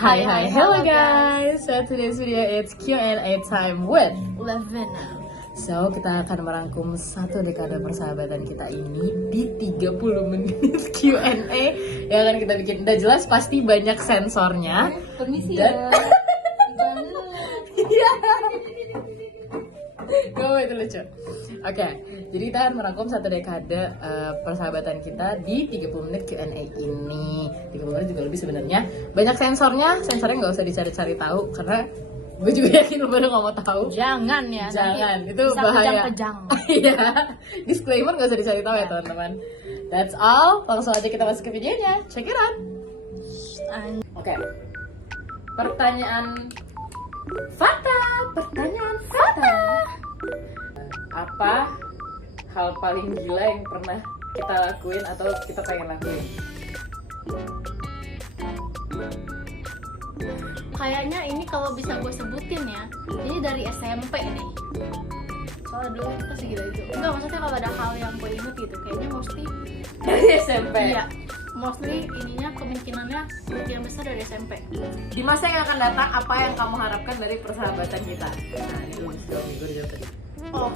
Hi, hello guys. So today's video it's Q&A time with Levina. So kita akan merangkum satu dekade persahabatan kita ini di 30 menit Q&A yang akan kita bikin. Udah jelas pasti banyak sensornya. Permisi Dan- ya. Iya. Oh, itu lucu. Oke, jadi kita akan merangkum satu dekade persahabatan kita di 30 menit Q&A ini. 30 menit juga lebih sebenarnya. Banyak sensornya nggak usah dicari-cari tahu karena gue juga yakin lo pada nggak mau tahu. Jangan ya. Jangan, nanti itu bisa bahaya. Kejang-kejang. Iya, disclaimer nggak usah dicari tahu ya teman-teman. That's all. Langsung aja kita masuk ke videonya. Check it out. Oke. Pertanyaan fakta. Apa hal paling gila yang pernah kita lakuin atau kita pengen lakuin? Kayaknya ini kalau bisa gue sebutin ya, ini dari SMP nih. Soalnya dulu kita segila itu. Enggak, maksudnya kalau ada hal yang gue inget gitu, kayaknya mostly Dari SMP. iya, mostly ininya kemungkinannya yang besar dari SMP. Di masa yang akan datang, apa yang kamu harapkan dari persahabatan kita? Nah, itu gue jawab tadi. Oh,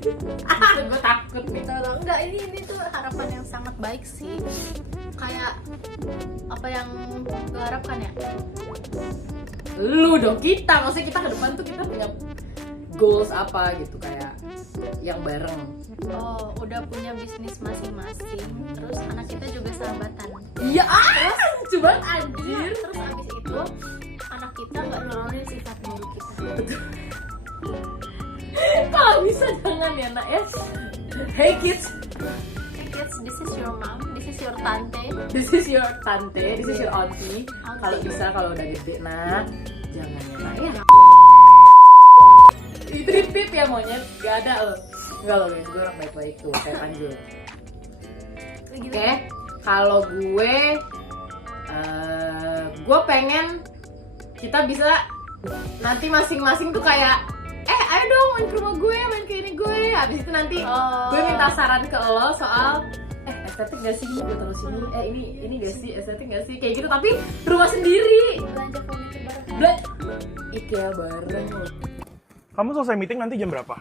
Gue takut nih. enggak, ini tuh harapan yang sangat baik sih. Kayak apa yang gue harapkan ya? Lu dong, kita. Maksudnya kita ke depan tuh kita punya goals apa gitu, kayak yang bareng. Oh, udah punya bisnis masing-masing. Terus anak kita juga sahabatan. Iya, lucu banget anjir. Terus abis itu anak kita nggak nurunin sifat buruk kita. Kalau bisa jangan ya nak ya. Hey kids, Hey kids, this is your mom, this is your tante. this is your tante, this is your auntie. Kalau bisa, kalau udah gede nak, jangan ya nak ya. Itu tip ya monyet, gak ada loh. Enggak loh guys, gue orang baik-baik tuh, kayak Panjul. Oke, kalau gue pengen kita bisa nanti masing-masing tuh kayak ayo dong main ke rumah gue, main ke ini gue. Habis itu nanti gue minta saran ke lo soal estetik gak sih gue taruh sini, ini gak sih estetik gak sih, kayak gitu tapi rumah sendiri. Belanja furniture bareng. IKEA bareng. Kamu selesai meeting nanti jam berapa?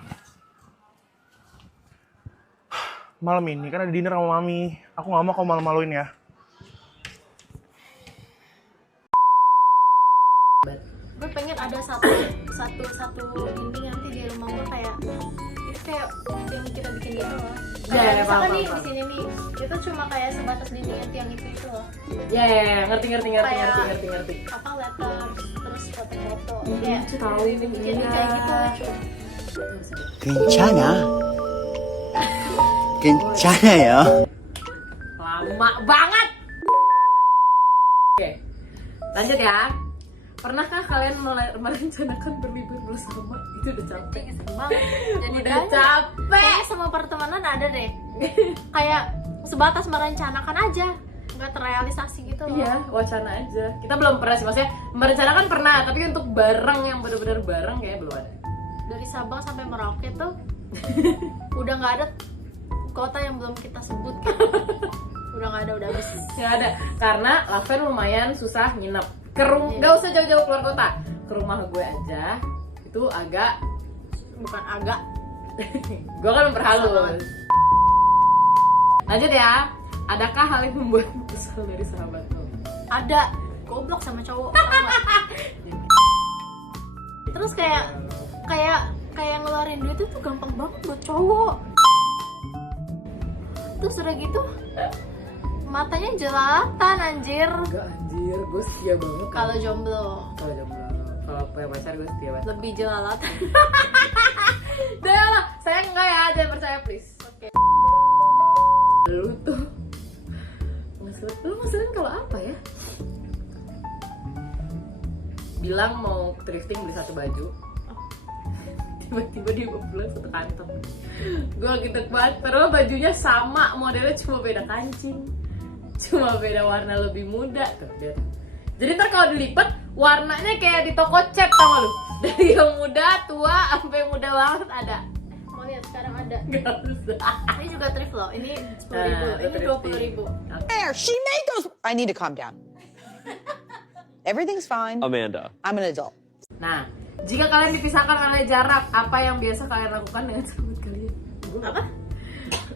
Malam ini kan ada dinner sama mami. Aku gak mau kamu malu-maluin ya. Gue pengen ada satu dinding nanti di rumah gue kayak itu kayak yang kita bikin gitu loh. Ya, Kayak misalkan paham, nih paham. di sini nih, itu cuma kayak sebatas dinding yang tiang itu loh. Ya, ngerti. Apa letters, terus foto-foto. Iya, Kayak lucu tahu. bikin Iya. kayak gitu lucu. 괜찮아. 괜찮아요. Lama banget. Oke, lanjut ya. Pernahkah kalian merencanakan berlibur bersama? Itu udah capek. Serem banget. Jadi Udah capek. kayaknya semua pertemanan ada deh. Kayak sebatas merencanakan aja, nggak terrealisasi gitu loh. Iya, wacana aja. Kita belum pernah sih, maksudnya merencanakan pernah, tapi untuk bareng yang benar-benar bareng kayaknya belum ada. Dari Sabang sampai Merauke tuh udah nggak ada kota yang belum kita sebut kan. Udah nggak ada, udah habis. Nggak ada, karena Laven lumayan susah nginep. Nggak usah jauh-jauh keluar kota, ke rumah gue aja. Itu agak, Bukan agak. gue kan memperhalus. Lanjut ya. Adakah hal yang membuatmu kesal dari sahabatmu? Ada goblok sama cowok. Tau nggak? Terus kayak ngeluarin duit itu gampang banget buat cowok. Terus udah gitu matanya jelatan anjir. Enggak anjir, gue setia banget. Kalau jomblo Kalau jomblo, kalau punya pacar gue setia banget. lebih jelalatan. Udah lah, saya enggak ya, jangan percaya please. Oke. Lu tuh ngeselin kalau apa ya? Bilang mau thrifting beli satu baju, tiba-tiba dia bawa pulang satu kantong. Gue gitu banget, padahal bajunya sama, modelnya cuma beda kancing, cuma beda warna lebih muda tuh dia. Jadi ntar kalau dilipat warnanya kayak di toko cat, tau gak lu? Dari yang muda, tua, sampai muda banget ada. Mau lihat sekarang ada. Gak usah. Ini juga thrift loh. Ini 10.000, ini 20.000. There, she made those. I need to calm down. Everything's fine. Amanda. I'm an adult. Nah, jika kalian dipisahkan oleh jarak, apa yang biasa kalian lakukan dengan sahabat kalian? Apa?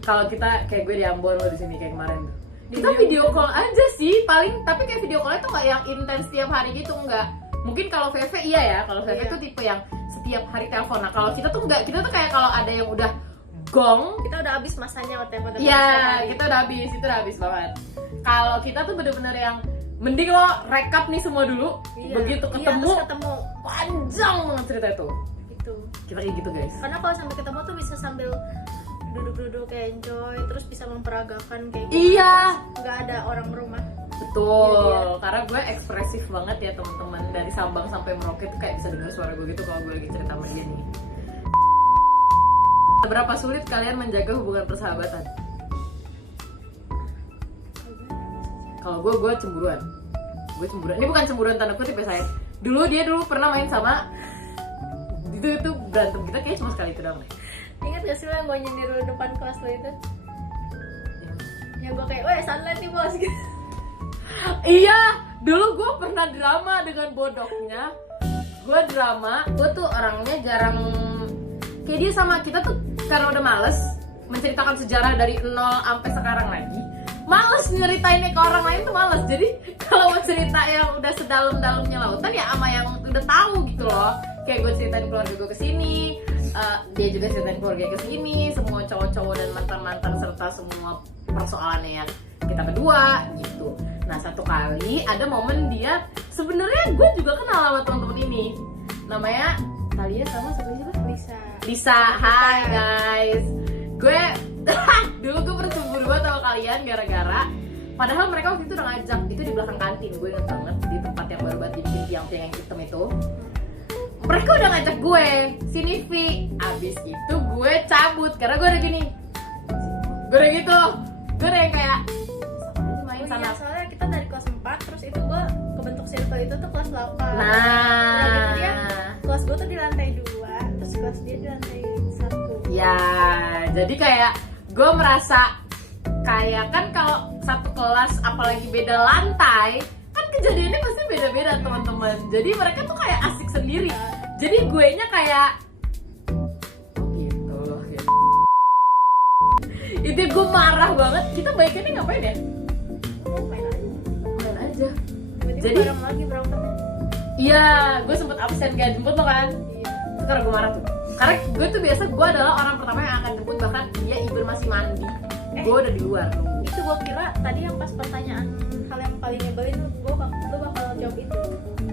Kalau kita kayak gue di Ambon, lo di sini kayak kemarin tuh. Kita video call aja sih, paling tapi kayak video call itu nggak yang intens tiap hari gitu, enggak. Mungkin kalau VV iya ya, kalau VV tuh tipe yang setiap hari telepon. Nah kalau kita tuh enggak, kita tuh kayak kalau ada yang udah gong, Kita udah habis masanya telepon. iya kita udah habis, itu udah habis banget. Kalau kita tuh bener-bener yang mending lo rekap nih semua dulu, begitu ketemu, terus ketemu panjang banget cerita itu. gitu. Kita kayak gitu guys. Karena kalau sampai ketemu tuh bisa sambil duduk-duduk kayak enjoy, terus bisa memperagakan kayak gitu. Iya, Nggak ada orang rumah. betul. Karena gue ekspresif banget ya teman-teman, dari Sabang sampai Merauke tuh kayak bisa dengar suara gue gitu kalau gue lagi cerita sama dia nih. Seberapa sulit kalian menjaga hubungan persahabatan? Kalau gue cemburuan. Gue cemburuan. Ini bukan cemburuan tanda kutip ya saya. Dia dulu pernah main sama itu berantem kita kayak cuma sekali itu doang deh. Ingat gak sih lo yang gue nyindir di depan kelas lo itu? Ya gue kayak, weh sunlight nih bos gitu. Iya, dulu gue pernah drama dengan bodohnya. Gue drama, gue tuh orangnya jarang kayak dia sama kita tuh karena udah males menceritakan sejarah dari nol sampai sekarang lagi. Males nyeritainnya ke orang lain tuh males. Jadi kalau mau cerita yang udah sedalam-dalamnya lautan ya sama yang udah tahu gitu loh. Kayak gue ceritain keluarga gue kesini, dia juga ceritain keluarga kesini, semua cowok-cowok dan mantan-mantan serta semua persoalannya yang kita berdua gitu. Nah satu kali ada momen dia, sebenarnya gue juga kenal sama teman-teman ini, namanya Talia sama siapa? Lisa. Hai guys. Gue dulu gue pernah cemburu banget sama kalian gara-gara padahal mereka waktu itu udah ngajak, itu di belakang kantin, gue inget banget, di tempat yang baru banget dibikin tiang-tiang yang hitam itu. Mereka udah ngajak gue, sini Vi. Abis itu gue cabut karena gue udah gini, gue udah gitu, gue udah yang kayak main sana. Iya, soalnya kita dari kelas 4, terus itu gue kebentuk circle itu tuh kelas 8. Nah, gitu dia, kelas gue tuh di lantai 2, terus kelas dia di lantai 1. ya jadi kayak gue merasa kayak kan kalau satu kelas apalagi beda lantai kan kejadiannya pasti beda-beda teman-teman. Jadi mereka tuh kayak asik sendiri. Jadi gue nya kayak gitu. Itu gue marah banget. Kita baikannya ngapain ya? Main aja. Jadi bareng lagi berantemnya. iya, gue sempet absen gak jemput lo kan? Iya. Itu karena gue marah tuh. Karena gue tuh biasa gue adalah orang pertama yang akan jemput, bahkan dia even masih mandi. Gue udah di luar nunggu. Itu gue kira tadi yang pas pertanyaan hal yang paling nyebelin lu bakal jawab itu.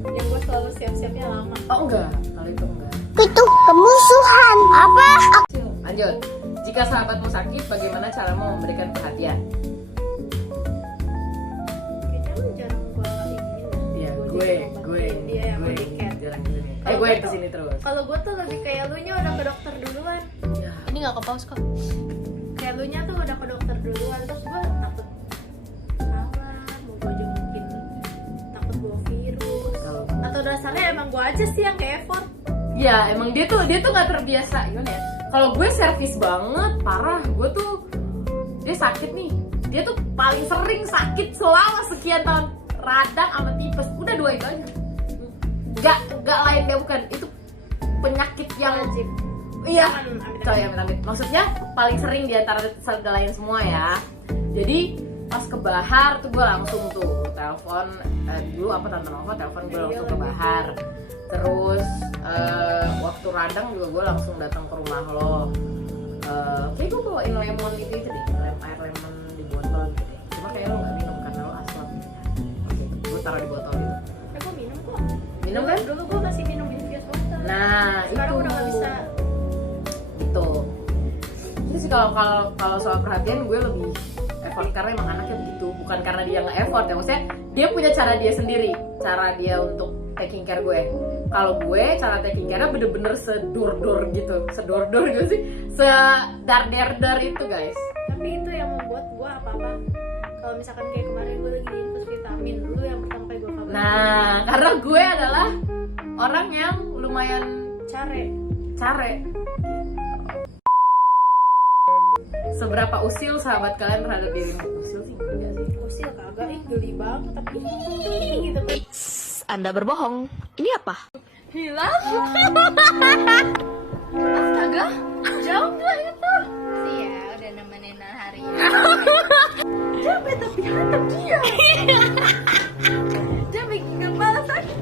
Yang gue selalu siap-siapnya lama. Oh enggak, kali itu enggak. Itu kemusuhan. Apa? Lanjut. Jika sahabatmu sakit, bagaimana caramu memberikan perhatian? Kayaknya lu jarang gue ini. Iya, gue dia yang mediket. jarang gini. Kalau Gue gue yang kesini terus. Kalau gue tuh lebih kayak lu nya udah ke dokter duluan. Ya. Ini nggak ke pause kok. Kayak lu nya tuh udah ke dokter duluan, terus gue takut salah, mau gue jengukin, takut gue virus. Kalau Atau dasarnya emang gue aja sih yang kayak effort. iya, emang dia tuh nggak terbiasa gimana ya? Kalau gue servis banget, parah. Gue tuh dia sakit nih. Dia tuh paling sering sakit selama sekian tahun, radang sama tipes. Udah dua itu aja. Gak lain dia bukan. Itu penyakit yang Wajib. iya. Amit-amit. Coy, amit-amit. Maksudnya paling sering di antara lain semua ya. Jadi pas ke Bahar tuh gue langsung tuh telepon dulu apa Tante Nova telepon gue langsung ke Bahar. Terus waktu radang juga gue langsung datang ke rumah lo. Kayak gue bawain lemon gitu deh, air lemon di botol gitu deh. Cuma kayak lo nggak minum karena lo asam. Oke, gue taruh di botol gitu. Gue minum kok. Minum kan? Dulu gue masih minum infus water. Nah, Sekarang itu udah nggak bisa. gitu. Itu sih kalau soal perhatian gue lebih effort karena emang anaknya begitu, bukan karena dia nggak effort ya, maksudnya dia punya cara dia sendiri, cara dia untuk taking care gue. Kalau gue cara taking care-nya bener-bener sedor-dor gitu sih, sedar-der itu guys. Tapi itu yang membuat gue apa-apa. Kalau misalkan kayak kemarin gue lagi diinfus vitamin, lu yang pertama kali gue kabarin. Nah, karena gue adalah orang yang lumayan care. Seberapa usil sahabat kalian terhadap dirimu? Usil sih enggak sih. Usil kagak, geli banget tapi gitu. Anda berbohong. Ini apa? Hilang. Astaga, jauh nggak itu? Iya, udah nemenin hari. Capek tapi hantam dia. Dia bikin kepala sakit.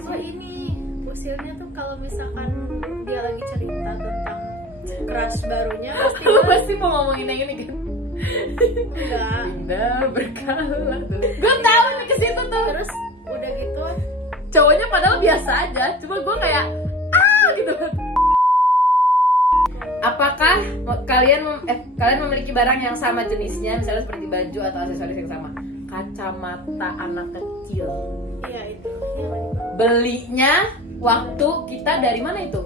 Oh ini usilnya tuh kalau misalkan dia lagi cerita tentang crush barunya pasti Lu pasti mau ngomongin yang ini kan? enggak. Indah berkala. Gue tahu nih ke situ tuh. Terus udah gitu Cowoknya padahal biasa aja, cuma gue kayak gitu. Apakah kalian memiliki barang yang sama jenisnya, misalnya seperti baju atau aksesoris yang sama? Kacamata anak kecil. iya itu. Iya, Belinya waktu kita dari mana itu?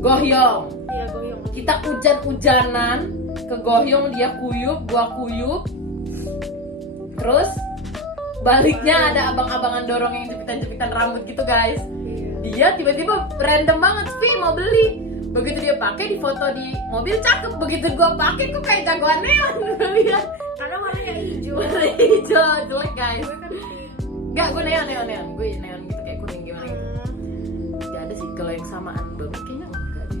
Gohyong. iya goyong. Kita hujan-hujanan ke Gohyong, dia kuyup, gua kuyup. Terus baliknya ada abang-abangan dorong yang jepitan-jepitan rambut gitu guys. Iya. Dia tiba-tiba random banget sih mau beli. Begitu dia pakai, di foto di mobil cakep. Begitu gua pakai kok kayak jagoan neon. Gua lihat Karena warnanya hijau. warna hijau jelek guys. Gue kan pink. Enggak, gue neon. Gue neon gitu kayak kuning gimana gitu. Gak ada sih kalau yang samaan banget kayaknya enggak deh.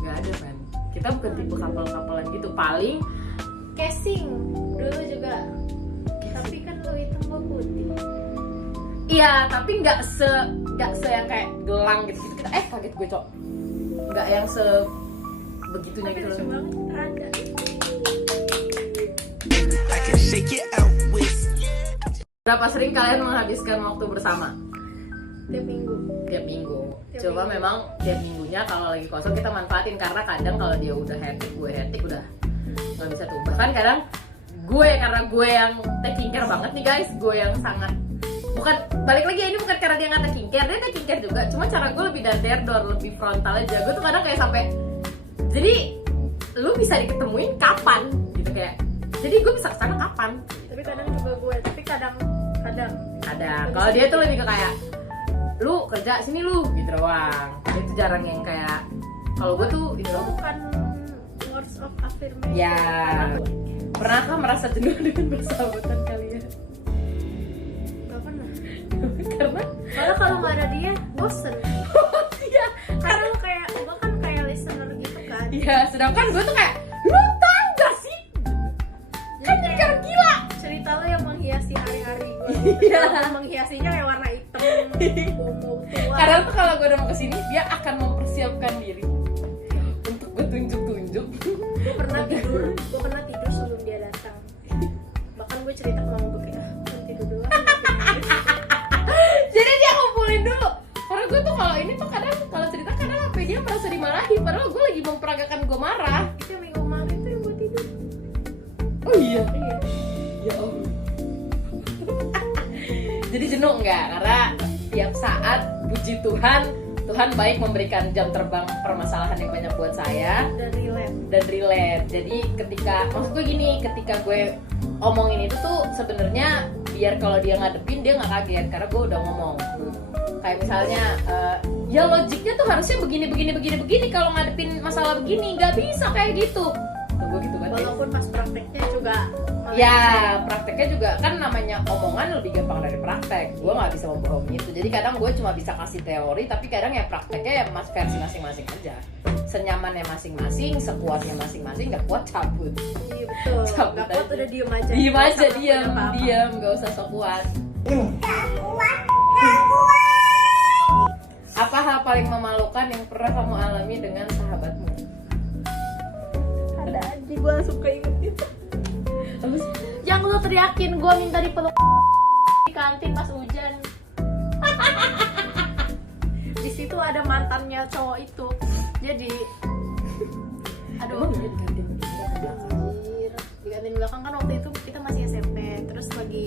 Gak ada kan. Kita bukan tipe couple-couplean gitu. Paling Casing dulu juga. Tapi kan lo hitam gue putih. iya, tapi nggak se yang kayak gelang gitu kita kaget gue cok. Nggak yang se begitunya Tapi gitu lucu loh. banget kita ada. I can shake it out with. Berapa sering kalian menghabiskan waktu bersama? Tiap minggu. Tiap minggu. Tiap Coba minggu. memang tiap minggunya kalau lagi kosong kita manfaatin, karena kadang kalau dia udah hectic, gue hectic udah nggak bisa tuh. Bahkan kadang karena gue yang taking care banget nih guys, gue yang sangat bukan balik lagi ini bukan karena dia nggak taking care, dia taking care juga, cuma cara gue lebih dadar, lebih frontal aja. Gue tuh kadang kayak sampai jadi lu bisa diketemuin kapan gitu kayak, jadi gue bisa kesana kapan. Tapi kadang juga gue. Tapi kadang Ada kalau dia tuh lebih ke kayak lu kerja sini lu gitu doang. Itu jarang yang kayak kalau gue tuh itu gue bukan words of affirmation. ya. Karena gue Pernahkah merasa jenuh dengan persahabatan kalian? gak pernah. Karena Malah kalau nggak ada dia bosen. iya, Karena lo kayak gue kan kayak listener gitu kan. iya, sedangkan gue tuh kayak lu tau gak sih? Kan jadi kayak gila. Cerita lo yang menghiasi hari-hari gue. Iya. Menghiasinya kayak warna hitam, ungu, tua. Kadang tuh kalau gue udah mau kesini, dia akan mempersiapkan diri untuk gue tunjuk-tunjuk. Gue pernah tidur sebelum dia datang. Bahkan gue cerita ke mama gue kayak gue tidur dulu. Jadi dia ngumpulin dulu. Karena gue tuh kalau ini tuh kadang kalau cerita kadang sampai dia merasa dimarahi, padahal gue lagi memperagakan gue marah. Itu yang minggu kemarin tuh yang gue tidur. Oh iya. Iya. Ya Allah. Jadi jenuh nggak? Karena tiap saat puji Tuhan, Tuhan baik memberikan jam terbang permasalahan yang banyak buat saya Dan relate. Jadi maksud gue gini, ketika gue omongin itu tuh sebenarnya biar kalau dia ngadepin dia nggak kaget, karena gue udah ngomong. Kayak misalnya ya logiknya tuh harusnya begini kalau ngadepin masalah begini, nggak bisa kayak gitu. Tuh gue gitu banget. Walaupun pas prakteknya juga malah Ya, prakteknya juga kan namanya omongan lebih gampang dari praktek. Gue nggak bisa membohongi itu. Jadi kadang gue cuma bisa kasih teori, tapi kadang ya prakteknya ya versi masing-masing aja. Senyamannya masing-masing, sekuatnya masing-masing. Nggak kuat cabut. iya betul. Cabut Gak kuat aja. udah diem aja. Diem Nggak aja, usah ngelakuin apa-apa. diam, nggak usah sok kuat. Apa hal paling memalukan yang pernah kamu alami dengan sahabatmu? Ada aja gue langsung keinget itu. Apa sih? Yang lu teriakin gue minta dipeluk di kantin pas hujan. Di situ ada mantannya cowok itu. Jadi aduh. Emang iya di kantin begini ke belakang? Anjir. Di kantin belakang kan waktu itu kita masih SMP. Terus lagi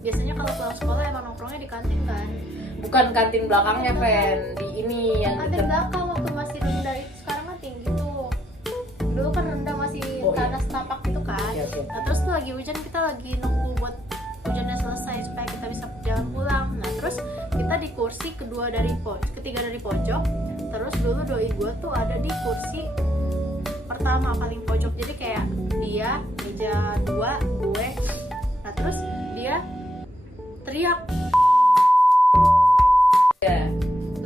biasanya kalau pulang sekolah emang nongkrongnya di kantin kan. Bukan kantin belakangnya, Fen. Di ini yang Kantin deket. belakang waktu masih rendah itu, sekarang kan tinggi tuh. Dulu kan rendah masih Oh, iya. tanah setapak gitu kan. Iya, iya. Nah terus tuh lagi hujan, kita lagi nunggu buat hujannya selesai supaya kita bisa jalan pulang. Nah terus kita di kursi ketiga dari pojok. Terus dulu doi gue tuh ada di kursi pertama paling pojok. Jadi kayak dia meja 2, gue teriak, Ya.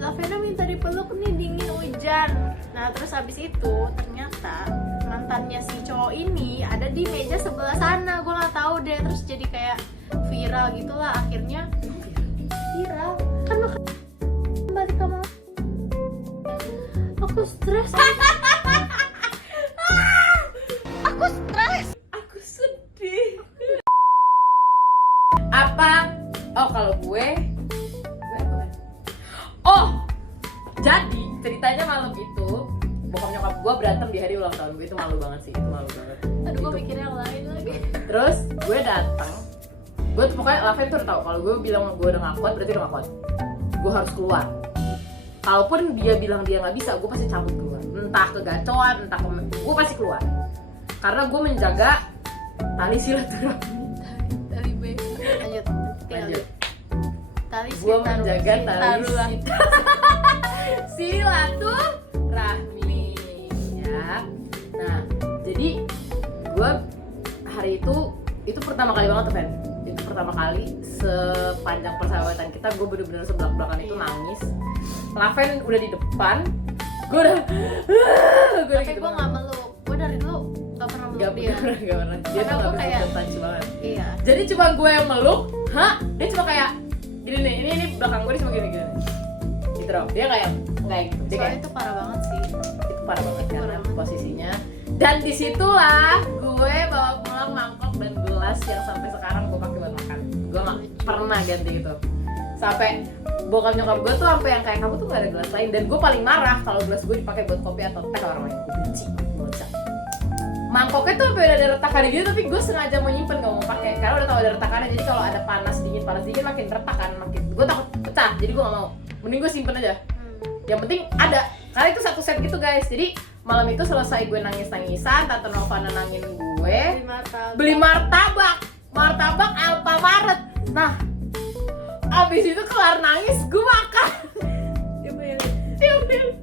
Lavena minta dipeluk nih, dingin hujan. Nah terus habis itu ternyata mantannya si cowok ini ada di meja sebelah sana, gue nggak tahu deh. Terus jadi kayak viral gitulah akhirnya. Viral kan makan balik ke mama. Aku stres. Aku sedih. Apa? Oh kalau gue apa? Oh, jadi ceritanya malam itu bokap nyokap gue berantem di hari ulang tahun gue. Itu malu banget sih, itu malu banget. Aduh gue Itu. mikirnya yang lain lagi. Terus gue datang, gue tuh pokoknya Laven tuh tahu kalau gue bilang gue udah gak kuat berarti udah gak kuat. Gue harus keluar. Kalaupun dia bilang dia nggak bisa, gue pasti cabut keluar. Entah kegacoan, entah gue pasti keluar. Karena gue menjaga tali silaturahmi. Tali B. Lanjut. Tali Gue menjaga tali silaturahmi. Ya. Nah, jadi gue hari itu pertama kali banget tuh, Fen. Itu pertama kali sepanjang persahabatan kita gue bener-bener sebelak-belakan itu nangis. Laven udah di depan, gue udah Tapi gue nggak meluk, gue dari dulu nggak pernah meluk dia. Gak pernah. Dia Karena tuh gue gak pernah kayak- touch banget. Iya. Jadi cuma gue yang meluk, dia cuma kayak gini nih, ini belakang gue dia cuma gini. Gitu dong, dia kayak gitu. Dia Soalnya kayak itu parah banget sih. itu parah banget Parah karena banget. posisinya. Dan disitulah gue bawa pulang mangkok dan gelas yang sampai sekarang gue pakai buat makan. Gue gak pernah ganti gitu. Sampai bokap nyokap gue tuh sampai yang kayak kamu tuh gak ada gelas lain. Dan gue paling marah kalau gelas gue dipakai buat kopi atau teh orang lain. Gue benci banget. Mangkoknya tuh sampai ada retakannya gitu, tapi gue sengaja mau nyimpen gak mau pakai karena udah tau ada retakannya. Jadi kalau ada panas dingin makin retak kan, makin gue takut pecah. Jadi gue gak mau. Mending gue simpen aja. Yang penting ada, karena itu satu set gitu guys. Jadi malam itu selesai gue nangis-nangisan, Tante Nova nenangin gue beli martabak Alfamaret. Nah, abis itu kelar nangis gue makan. Dia beli.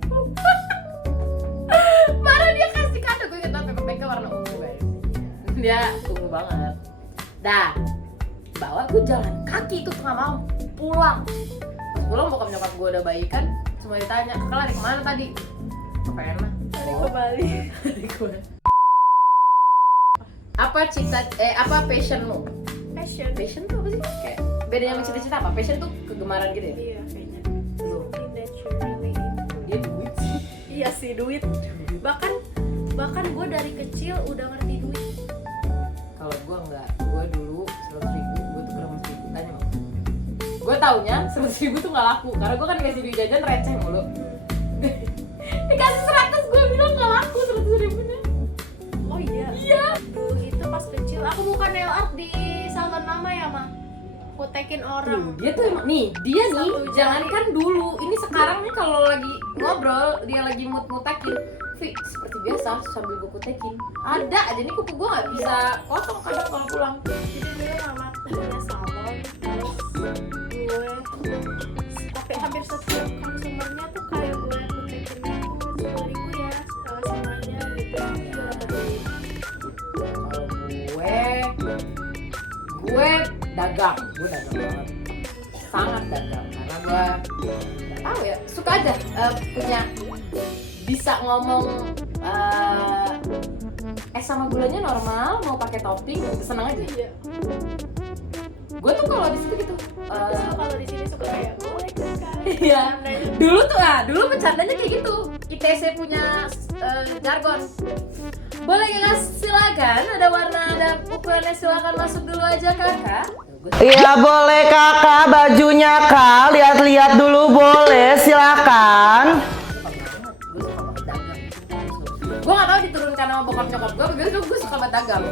Baru dia kasih kado, gue inget banget paperbacknya warna ungu guys. Dia ungu banget. Dah, bawa gue jalan kaki itu tengah malam pulang. Pas pulang bokap nyokap gue udah baikan, semua ditanya, kakak lari kemana tadi? Ke Pena. Ke Bali. Apa apa passionmu? Passion Passion tuh apa sih? Kayak bedanya sama cita-cita apa? Passion tuh kegemaran gitu ya? iya kayaknya. Lu, Something that you really into. dia duit sih. Iya sih, duit. Bahkan gue dari kecil udah ngerti duit. Kalau gue enggak, gue dulu 100.000, gue tuh berapa ribu tanya sama gue taunya 100.000 tuh nggak laku karena gue kan dikasih duit jajan receh mulu. Dikasih 100 gue bilang nggak laku 100.000-nya. Oh iya. Iya. Dulu itu pas kecil aku bukan nail art di salon mama ya, Ma. Kutekin orang. Dia tuh emang nih, dia nih Satu jari. jangankan dulu, ini sekarang nih kalau lagi ngobrol dia lagi mood-mutekin, Vi, seperti biasa sambil gue kutekin. Ada aja nih kuku gue nggak bisa potong kadang kalau pulang. Jadi dulu mama punya salon, terus gue pakai hampir setiap konsumernya tuh kayak gue kutekinnya tuh 10.000 ya semuanya gitu. Gue dapat duit. Kalau gue dagang banget, sangat dagang karena gue nggak tahu ya, suka aja punya bisa ngomong es sama gulanya normal, mau pakai topping, seneng aja. Iya. Gue tuh kalau di situ gitu. Terus lo kalau di sini suka kayak boleh kan? Iya. Dulu bercandanya kayak gitu. ITC punya jargon. Boleh kakak silakan, ada warna, ada ukurannya, silakan masuk dulu aja kakak. Iya boleh kakak, bajunya kak, lihat-lihat dulu boleh, silakan. Gue suka banget dagang. Gue gak tau diturunkan sama bokap nyokap gue, tapi gue suka banget dagang.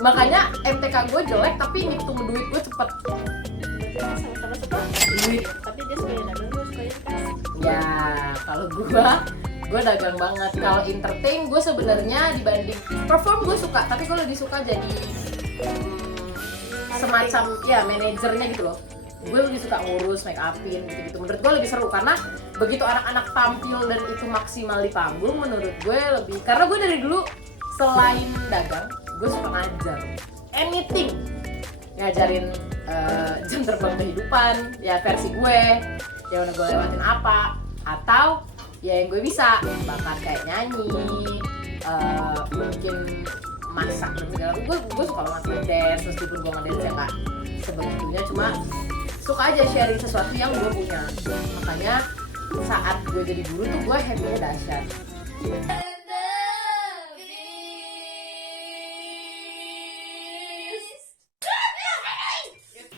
Makanya MTK gue jelek, tapi ngitung duit gue cepet. Sama-sama suka Duit. tapi dia suka dagang, gue suka invest. Ya, kalau gue dagang banget. Kalau entertain gue sebenarnya dibanding perform gue suka, tapi gue lebih suka jadi semacam ya manajernya gitu loh. Gue lebih suka ngurus, make upin gitu-gitu. Menurut gue lebih seru karena begitu anak-anak tampil dan itu maksimal di panggung, menurut gue lebih, karena gue dari dulu selain dagang, gue suka ngajar anything, ngajarin jam terbang kehidupan ya versi gue yang udah gue lewatin apa, atau ya yang gue bisa bahkan kayak nyanyi, mungkin masak dan segala. Gue suka banget ngedance, meskipun gue ngedance ya nggak sebegitunya, cuma suka aja sharing sesuatu yang gue punya. Makanya saat gue jadi guru tuh gue happy-nya dahsyat.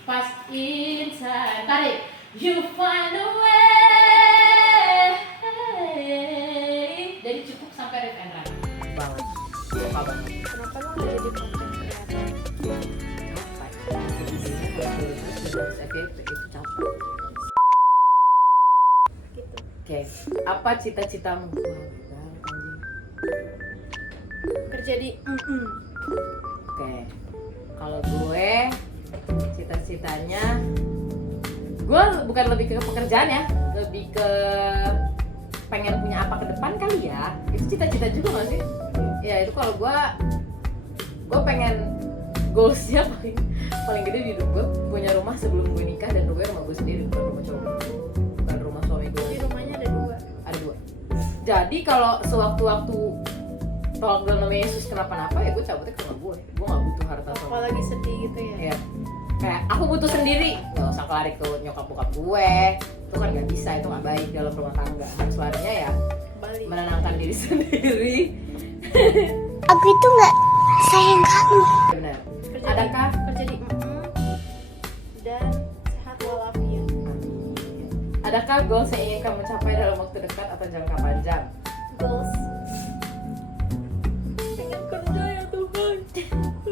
Pas inside, tarik, you find a way. Jadi cukup sampai riff and run. Banget, suka banget. Kenapa lo nggak jadi content creator? Capek. Itu capek. Gitu. Oke, apa cita-citamu? Kerja di Oke, kalau gue cita-citanya, gue bukan lebih ke pekerjaan ya, lebih ke pengen punya apa ke depan kali ya. Itu cita-cita juga nggak sih? Ya itu kalau gue pengen goalsnya paling gede di hidup gue punya rumah sebelum gue nikah, dan gue rumah gue sendiri, bukan rumah cowok, bukan rumah suami gue. Di rumahnya ada 2. Ada 2. Jadi kalau sewaktu-waktu tolak dalam nama Yesus kenapa-napa ya gue cabutnya ke rumah gue nggak butuh harta suami. Apalagi sedih gitu ya. Iya. Kayak aku butuh sendiri, nggak usah lari ke nyokap bokap gue, itu kan nggak bisa, itu nggak baik dalam rumah tangga. Harus larinya ya Balik. menenangkan diri sendiri. Aku itu nggak sayang kamu. Benar. Kerja Adakah kerja di dan sehat walafiat. adakah goals yang ingin kamu capai dalam waktu dekat atau jangka panjang? Goals. Pengen kerja ya Tuhan.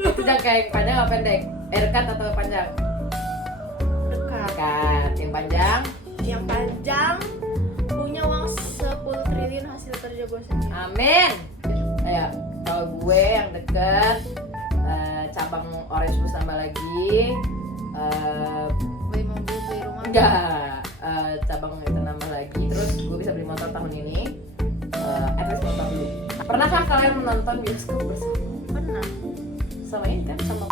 Itu jangka yang panjang atau pendek? Dekat atau panjang? Dekat. Dekat. Yang panjang? Yang panjang punya uang 10 triliun hasil kerja gue sendiri. Amin. Ayo, kalau gue yang deket, cabang Orange Bus tambah lagi, Beli mobil, beli rumah. enggak, cabang itu nambah lagi. Terus gue bisa beli motor tahun ini, at least motor dulu. Pernahkah kalian menonton bioskop bersama? Pernah. Sama ini kan, sama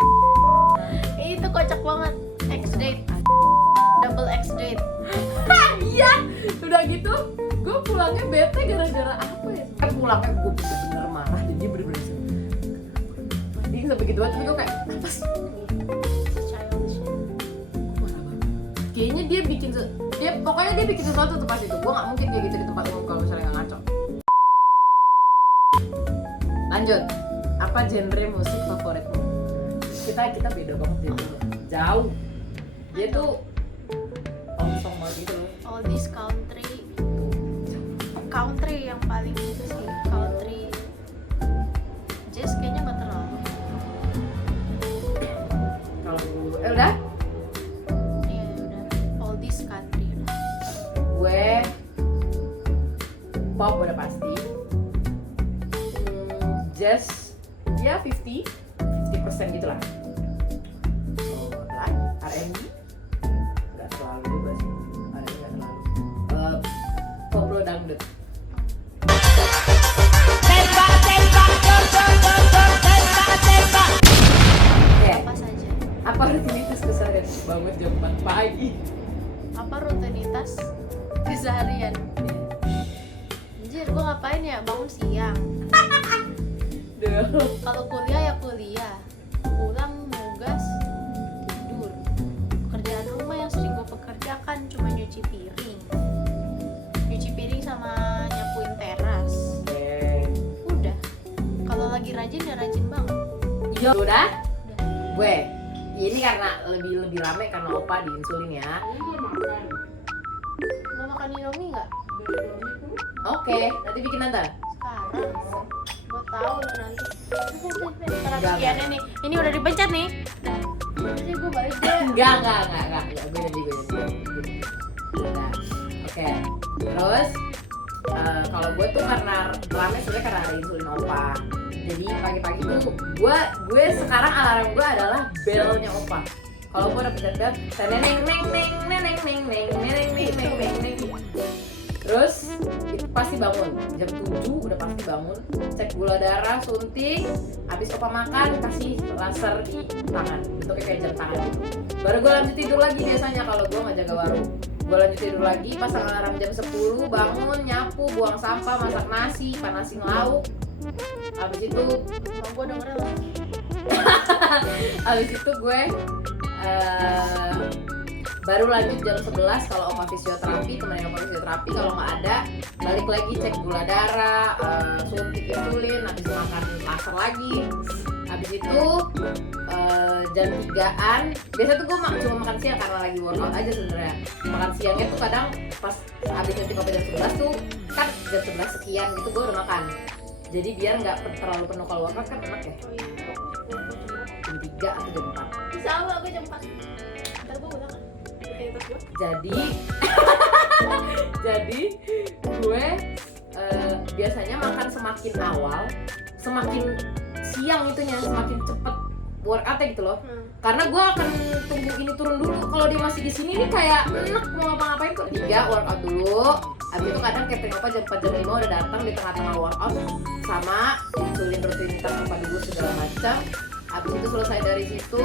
Itu kocak banget. X-date. Double X-date. iya, udah gitu, gue pulangnya bete gara-gara apa ya? Pulangnya gue bener-bener marah, jadi dia bener-bener dia sampai gitu banget, tapi gue kayak, apa sih? Childish. Marah banget. Kayaknya dia bikin pokoknya dia bikin sesuatu tuh pas itu. Gue nggak mungkin kayak gitu di tempat umum kalau misalnya nggak ngaco. Lanjut, apa genre musik favoritmu? Kita beda banget ya, jauh. Dia tuh old song banget gitu loh. All this country yang paling itu sih, country. Jazz kayaknya nggak terlalu. Kalau gue, udah, Iya udah. All this country udah. gue pop udah pasti. Jazz ya 50% gitu lah. Oh, R&B nggak terlalu juga sih. R&B nggak terlalu. Koplo dangdut. Oke, Apa saja? apa rutinitas keseharian bangun jam 4 pagi? Apa rutinitas keseharian? Anjir, gue ngapain ya? Bangun siang. Duh. Kalau kuliah ya kuliah. Pulang nugas, tidur. Pekerjaan rumah yang sering gue pekerjakan cuma nyuci piring. Nyuci piring sama nyapuin teras. Oke. Udah. Kalau lagi rajin ya rajin banget. Yo, udah? Udah. Gue ini karena lebih rame karena opa di insulin ya. Mau makan Indomie nggak? Oke, nanti bikin nanti. Sekarang. Gue tahu lo nanti. Ntar Enggak, sekiannya nih. Ini udah dipencet nih. Jadi gue balik deh. Enggak. Gue jadi. Nah, oke. Terus kalau gue tuh karena rame sebenarnya karena ada insulin opa. Jadi pagi-pagi tuh gue sekarang alarm gue adalah belnya opa. Kalau gue udah pencet bel, neng. Terus pasti bangun jam 7 udah pasti bangun, cek gula darah, suntik, habis opa makan kasih laser di tangan bentuknya kayak jam tangan gitu. Baru gue lanjut tidur lagi biasanya kalau gue nggak jaga warung. Gue lanjut tidur lagi, pasang alarm jam 10, bangun, nyapu, buang sampah, masak nasi, panasin lauk. Habis itu Mau gue dengerin lah. habis itu gue baru lanjut jam 11 kalau opa fisioterapi, temenin opa fisioterapi. Kalau nggak ada, balik lagi cek gula darah, suntik insulin, habis makan laser lagi. Habis itu jam 3-an, biasa tuh gue cuma makan siang karena lagi workout aja sebenarnya. Makan siangnya tuh kadang pas habis nyuntik opa jam 11 tuh kan jam 11 sekian gitu gue udah makan. Jadi biar nggak terlalu penuh kalau workout kan enak ya. Jam 3 atau jam 4. Sama gue jam 4. Ntar gue ulang kan. Kayak tas gue. Jadi gue biasanya makan semakin awal, semakin siang itunya, semakin cepet workoutnya gitu loh. Karena gue akan tunggu ini turun dulu. Kalau dia masih di sini nih kayak enak mau ngapa-ngapain tuh. 3 workout dulu. Habis itu kadang catering apa jam 4 jam 5 udah datang di tengah-tengah workout sama insulin rutinitas apa dulu segala macam. Habis itu selesai dari situ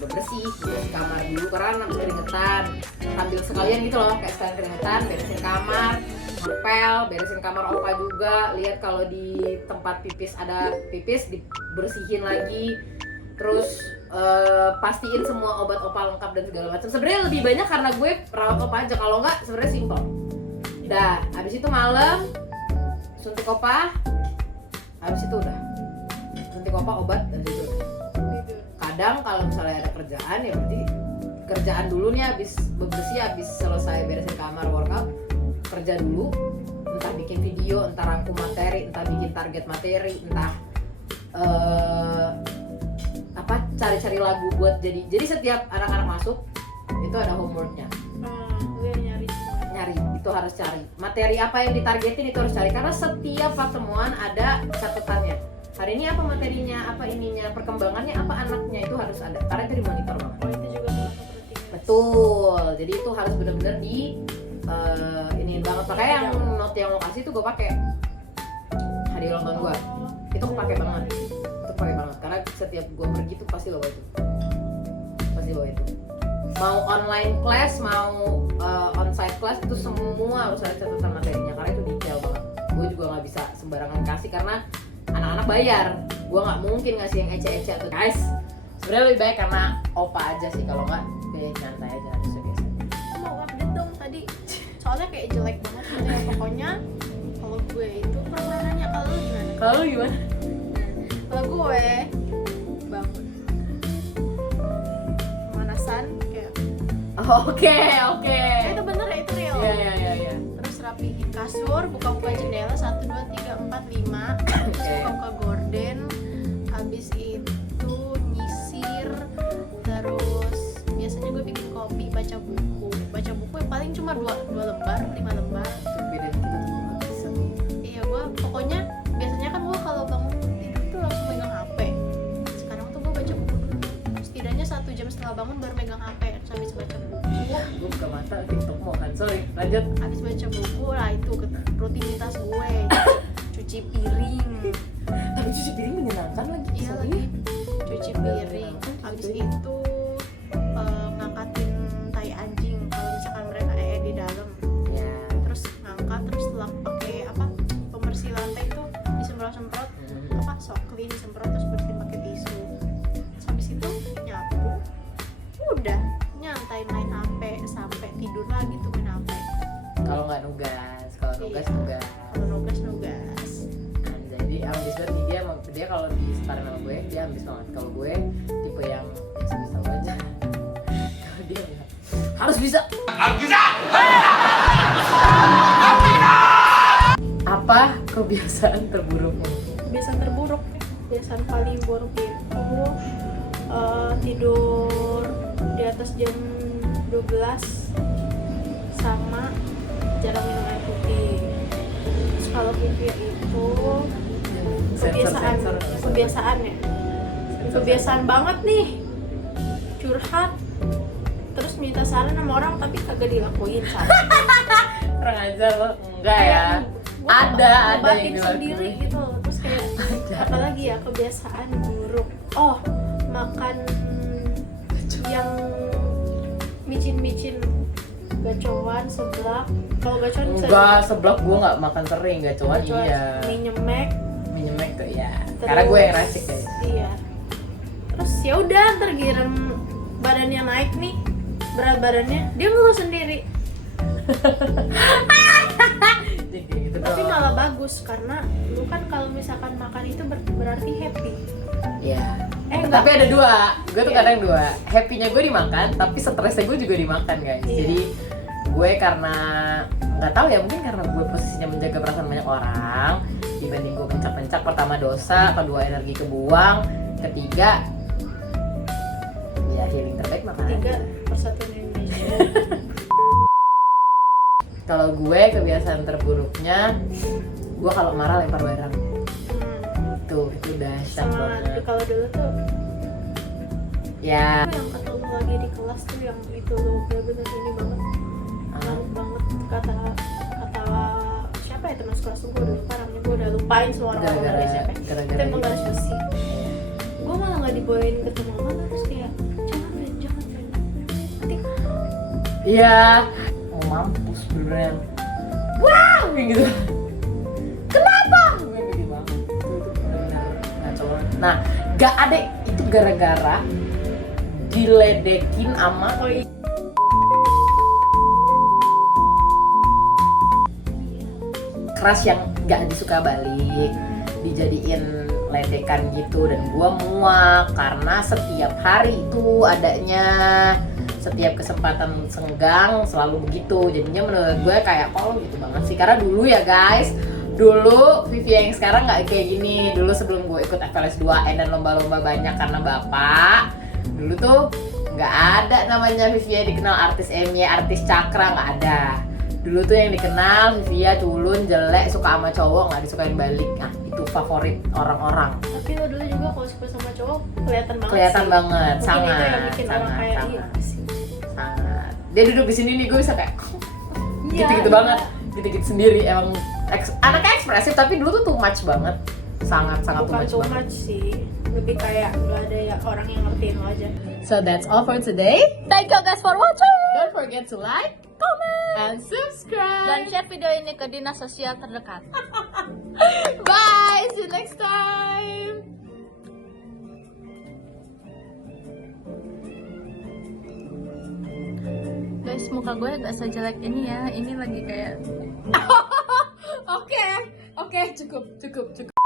bersih kamar dulu karena habis keringetan, sambil sekalian gitu loh kayak sekalian keringetan, beresin kamar, ngepel, beresin kamar opa juga, lihat kalau di tempat pipis ada pipis dibersihin lagi, terus pastiin semua obat opa lengkap dan segala macam. Sebenarnya lebih banyak karena gue rawat opa aja, kalau enggak sebenarnya simpel. Dah, habis itu malam suntik opa, habis itu udah suntik opa obat dan tidur. Kadang kalau misalnya ada kerjaan ya berarti kerjaan dulu nih, habis bebersih, habis selesai beresin kamar workout, kerja dulu, entah bikin video, entah rangkum materi, entah bikin target materi, entah cari-cari lagu buat jadi setiap anak-anak masuk itu ada homeworknya. Gue nyari Itu harus cari materi apa yang ditargetin, itu harus cari karena setiap pertemuan ada catatannya. Hari ini apa materinya, apa ininya, perkembangannya apa anaknya, itu harus ada karena itu dimonitor banget. itu juga salah satu rutinitas. Betul, jadi itu harus benar-benar di ini banget. Makanya yang note yang lo kasih tuh gue pakai hadiah ulang tahun gue, itu kepake banget, karena setiap gue pergi tuh pasti bawa itu, mau online class, mau onsite class, itu semua harus ada catatan materinya karena itu detail banget. Gue juga nggak bisa sembarangan kasih karena anak-anak bayar, gue nggak mungkin ngasih yang ece-ece tuh guys. Sebenarnya lebih baik karena opa aja sih, kalau nggak kayak nyantai aja harusnya biasa. Mau update dong tadi, soalnya kayak jelek banget gitu ya. Pokoknya kalau gue itu pernah nanya kalau lu gimana? Kalau lu gimana? Kalau gue bangun pemanasan kayak Oke. itu bener ya, itu real. Iya. Terus rapihin kasur, buka-buka jendela 1, 2, 3, 4, 5. Terus buka gorden. Habis itu nyisir. Terus biasanya gue bikin kopi, baca buku yang paling cuma 2 lembar, 5 lembar. Beda kita tuh nggak bisa. Iya, gue pokoknya biasanya kan gue kalau bangun tidur tuh langsung megang HP. Sekarang tuh gue baca buku dulu. Setidaknya 1 jam setelah bangun baru megang HP terus habis baca buku. Gue buka mata TikTok mau kan, sorry lanjut. Habis baca buku lah itu rutinitas gue. Cuci piring. Tapi cuci piring menyenangkan lagi. Iya lagi cuci piring. Habis itu ngangkatin tai anjing kalau misalkan mereka di dalam. Ya. Terus ngangkat, terus lap pakai pembersih lantai itu disemprot-semprot soft clean, disemprot terus bersihin pakai tisu. Terus habis itu nyapu, udah nyantai main HP sampai tidur lagi tuh main HP. Kalau nggak nugas, kalau nugas nugas. Kalau nugas. Jadi ambis banget nih dia kalau diseparin sama gue dia ambis banget. Kalau gue tipe yang bisa aja. Kalau dia enggak. Harus bisa. Apa kebiasaan terburukmu? Kebiasaan paling buruk itu tidur di atas jam 12 sama jarang minum air putih. Terus kalau pikir itu kebiasaan banget nih, curhat terus minta saran sama orang tapi kagak dilakuin saran. Kurang ajar lo. Enggak ya. Gua Ada ngobatin yang sendiri dilakuin. gitu loh. Terus kayak apalagi ya kebiasaan buruk. Oh, makan yang micin-micin gacoan seblak. Kalau gacoan bisa Enggak, seblak gue nggak makan sering, gacoan gacoan, iya. mie nyemek. Minyak tuh ya. Terus- Karena gue yang racik guys. Iya. Terus ya udah ntar giliran badannya naik nih, berat badannya dia ngeluh sendiri. Jadi kayak gitu Tapi dong. malah bagus karena lu kan kalau misalkan makan itu berarti happy. Iya. Enggak. Tapi ada dua. Gue tuh Iya. kadang dua. Happy-nya gue dimakan, tapi stresnya gue juga dimakan guys. Iya. Jadi gue karena nggak tahu ya, mungkin karena gue posisinya menjaga perasaan banyak orang dibanding gue pencak-pencak. Pertama dosa, kedua energi kebuang, ketiga ya healing terbaik makan. Tiga persatuan Indonesia. Kalau gue kebiasaan terburuknya, gue kalau marah lempar barang. Itu dahsyat Sama banget. kalau dulu tuh Ya. yang ketemu lagi di kelas tuh yang itu lu bener-bener ini banget, banget kata siapa ya teman sekelas tuh, gue udah lupa namanya, gue udah lupain semua orang Gara-gara- siapa. gara-gara Itu emang gitu. garis besi. Gue malah nggak dibolehin ketemu sama terus kayak jangan friend. Nanti Iya, mau mampus beneran. Wow, kayak gitu. Kenapa? Gue gede banget. Itu bener ngaco banget. Nah, gak ada itu gara-gara diledekin sama oh iya. keras yang gak disuka balik, dijadiin ledekan gitu, dan gua muak karena setiap hari itu adanya, setiap kesempatan senggang selalu begitu. Jadinya menurut gue kayak kok lo gitu banget sih. Karena dulu ya guys, dulu Vivi yang sekarang nggak kayak gini. Dulu sebelum gue ikut FLS 2N dan lomba-lomba banyak karena bapak, dulu tuh nggak ada namanya Vivia dikenal artis Emmy, artis Cakra, nggak ada. Dulu tuh yang dikenal Vivia culun, jelek, suka sama cowok, nggak disukain balik. Nah itu favorit orang-orang. Tapi lo dulu juga kalau suka sama cowok kelihatan banget. Kelihatan sih. banget, Mungkin sangat, itu yang bikin orang sangat, kayak sangat. iya sih. Sangat. Dia duduk di sini nih, gue bisa kayak Iya, gitu-gitu iya. banget, gitu-gitu sendiri. Emang anaknya ekspresif, tapi dulu tuh too much banget, sangat Bukan too too much banget. much sih, lebih kayak nggak ada ya orang yang ngertiin lo aja. So that's all for today. Thank you guys for watching. Don't forget to like, comment, and subscribe. Dan share video ini ke dinas sosial terdekat. Bye, see you next time. Guys, muka gue gak sejelek ini ya. Ini lagi kayak Oke, cukup.